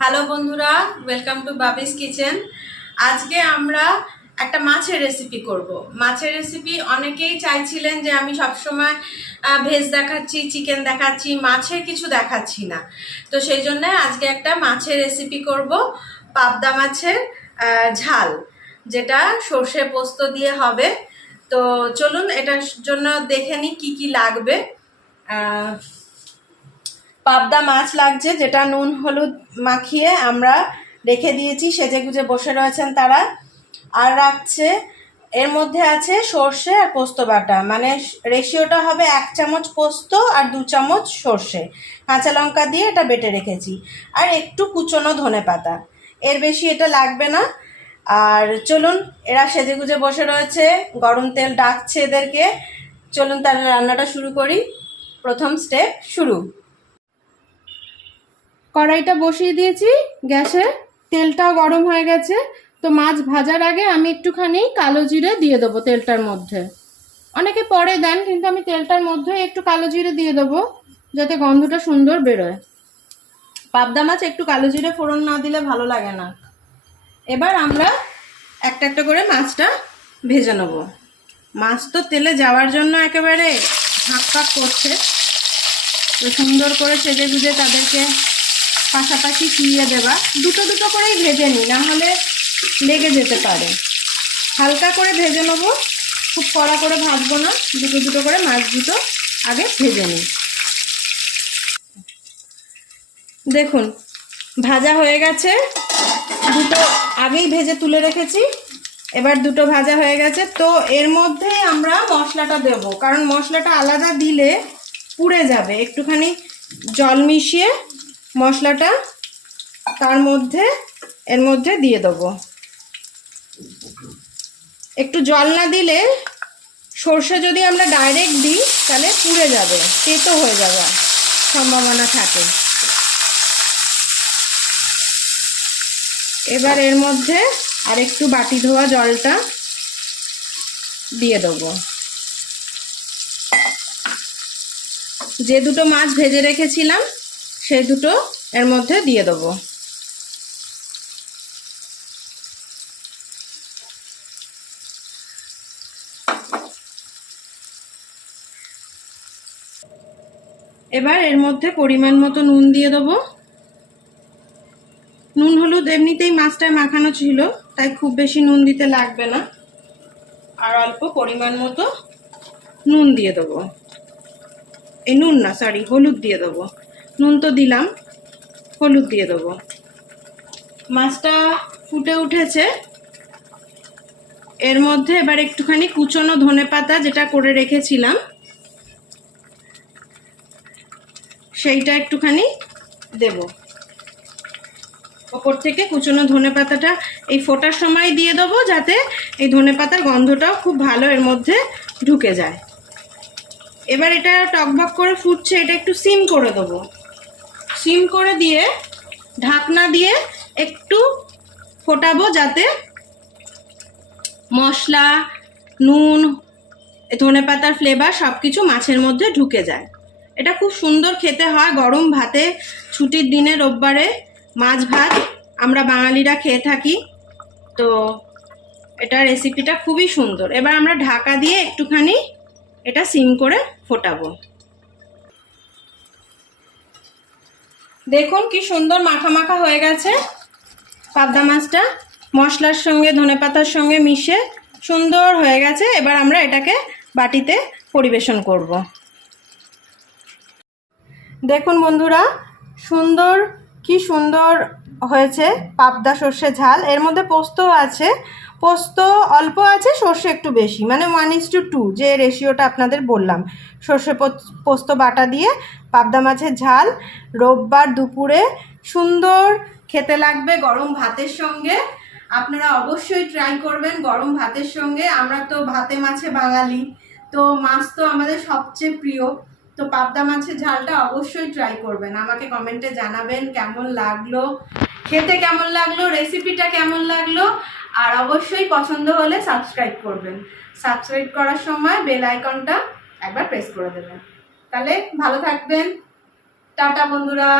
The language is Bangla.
হ্যালো বন্ধুরা, ওয়েলকাম টু বাবিস কিচেন। আজকে আমরা একটা মাছের রেসিপি করব। মাছের রেসিপি অনেকেই চাইছিলেন যে আমি সবসময় ভেজ দেখাচ্ছি, চিকেন দেখাচ্ছি, মাছের কিছু দেখাচ্ছি না। তো সেই জন্য আজকে একটা মাছের রেসিপি করব, পাবদা মাছের ঝাল, যেটা সর্ষে পোস্ত দিয়ে হবে। তো চলুন এটার জন্য দেখে নিই কী কী লাগবে। পাবদা মাছ লাগছে, যেটা নুন হলুদ মাখিয়ে আমরা রেখে দিয়েছি, সেজে গুজে বসে রয়েছেন তারা। আর রাখছে, এর মধ্যে আছে সর্ষে আর পোস্ত বাটা, মানে রেশিওটা হবে 1 চামচ পোস্ত আর 2 চামচ সর্ষে। কাঁচা লঙ্কা দিয়ে এটা বেটে রেখেছি, আর একটু কুচনো ধনে পাতা, এর বেশি এটা লাগবে না। আর চলুন, এরা সেজে গুজে বসে রয়েছে, গরম তেল ডাকছে এদেরকে। চলুন তাহলে রান্নাটা শুরু করি। প্রথম স্টেপ শুরু। কড়াইটা বসিয়ে দিয়েছি গ্যাসে, তেলটাও গরম হয়ে গেছে। তো মাছ ভাজার আগে আমি একটুখানি কালো জিরে দিয়ে দেবো তেলটার মধ্যে। অনেকে পরে দেন, কিন্তু আমি তেলটার মধ্যে একটু কালো জিরে দিয়ে দেবো, যাতে গন্ধটা সুন্দর বেরোয়। পাবদা মাছ একটু কালো জিরে ফোড়ন না দিলে ভালো লাগে না। এবার আমরা একটা একটা করে মাছটা ভেজে নেব। মাছ তো তেলে যাওয়ার জন্য একেবারে ঝাঁক করছে, তো সুন্দর করে সেজে গুজে তাদেরকে পাশাপাশি শুইয়ে দেবা। দুটো দুটো করেই ভেজে নিই, না হলে লেগে যেতে পারে। হালকা করে ভেজে নেবো, খুব কড়া করে ভাজবো না। দুটো দুটো করে মাছ দুটো আগে ভেজে নিই। দেখুন ভাজা হয়ে গেছে, দুটো আগেই ভেজে তুলে রেখেছি। এবার দুটো ভাজা হয়ে গেছে, তো এর মধ্যে আমরা মশলাটা দেব, কারণ মশলাটা আলাদা দিলে পুড়ে যাবে। একটুখানি জল মিশিয়ে মশলাটা এর মধ্যে দিয়ে দেবো। একটু জল না দিলে, সর্ষে যদি আমরা ডাইরেক্ট দিই তাহলে পুড়ে যাবে, তেতো হয়ে যাবে সম্ভাবনা থাকে। এবার এর মধ্যে আর একটু বাটি ধোয়া জলটা দিয়ে দেবো। যে দুটো মাছ ভেজে রেখেছিলাম সেই দুটো এর মধ্যে দিয়ে দেবো। এবার এর মধ্যে পরিমাণ মতো নুন দিয়ে দেবো। নুন হলুদ এমনিতেই মাছটায় মাখানো ছিল, তাই খুব বেশি নুন দিতে লাগবে না। আর অল্প পরিমাণ মতো নুন দিয়ে দেবো। এই নুন না, সরি, হলুদ দিয়ে দেবো। নুন তো দিলাম, হলুদ দিয়ে দেবো। মাছটা ফুটে উঠেছে, এর মধ্যে এবার একটুখানি কুচনো ধনে পাতা যেটা করে রেখেছিলাম সেইটা একটুখানি দেব। ওপর থেকে কুচনো ধনে পাতাটা এই ফোটার সময় দিয়ে দেবো, যাতে এই ধনে পাতার গন্ধটাও খুব ভালো এর মধ্যে ঢুকে যায়। এবার এটা টকবক করে ফুটছে, এটা একটু সিম করে দেবো। সিম করে দিয়ে ঢাকনা দিয়ে একটু ফোটাবো, যাতে মশলা, নুন, ধনে পাতার ফ্লেভার সব কিছু মাছের মধ্যে ঢুকে যায়। এটা খুব সুন্দর খেতে হয় গরম ভাতে। ছুটির দিনে রোববারে মাছ ভাত আমরা বাঙালিরা খেয়ে থাকি, তো এটা রেসিপিটা খুবই সুন্দর। এবার আমরা ঢাকা দিয়ে একটুখানি এটা সিম করে ফোটাবো। দেখুন কি সুন্দর মাখা মাখা হয়ে গেছে পাবদা মাছটা, মশলার সঙ্গে ধনে পাতার সঙ্গে মিশে সুন্দর হয়ে গেছে। এবার আমরা এটাকে বাটিতে পরিবেশন করব। দেখুন বন্ধুরা, কি সুন্দর হয়েছে পাবদা সর্ষে ঝাল। এর মধ্যে পোস্তও আছে, পোস্ত অল্প আছে, সর্ষে একটু বেশি, মানে 1:2 যে রেশিওটা আপনাদের বললাম। সর্ষে পোস্ত বাটা দিয়ে পাবদা মাছের ঝাল রোববার দুপুরে সুন্দর খেতে লাগবে গরম ভাতের সঙ্গে। আপনারা অবশ্যই ট্রাই করবেন গরম ভাতের সঙ্গে। আমরা তো ভাতে মাছে বাঙালি, তো মাছ তো আমাদের সবচেয়ে প্রিয়। তো পাবদা মাছের ঝালটা অবশ্যই ট্রাই করবেন। আমাকে কমেন্টে জানাবেন কেমন লাগলো, খেতে কেমন লাগলো, রেসিপিটা কেমন লাগলো। আর অবশ্যই পছন্দ হলে সাবস্ক্রাইব করবেন। সাবস্ক্রাইব করার সময় বেল আইকনটা একবার প্রেস করে দেবেন। তাহলে ভালো থাকবেন। টাটা বন্ধুরা।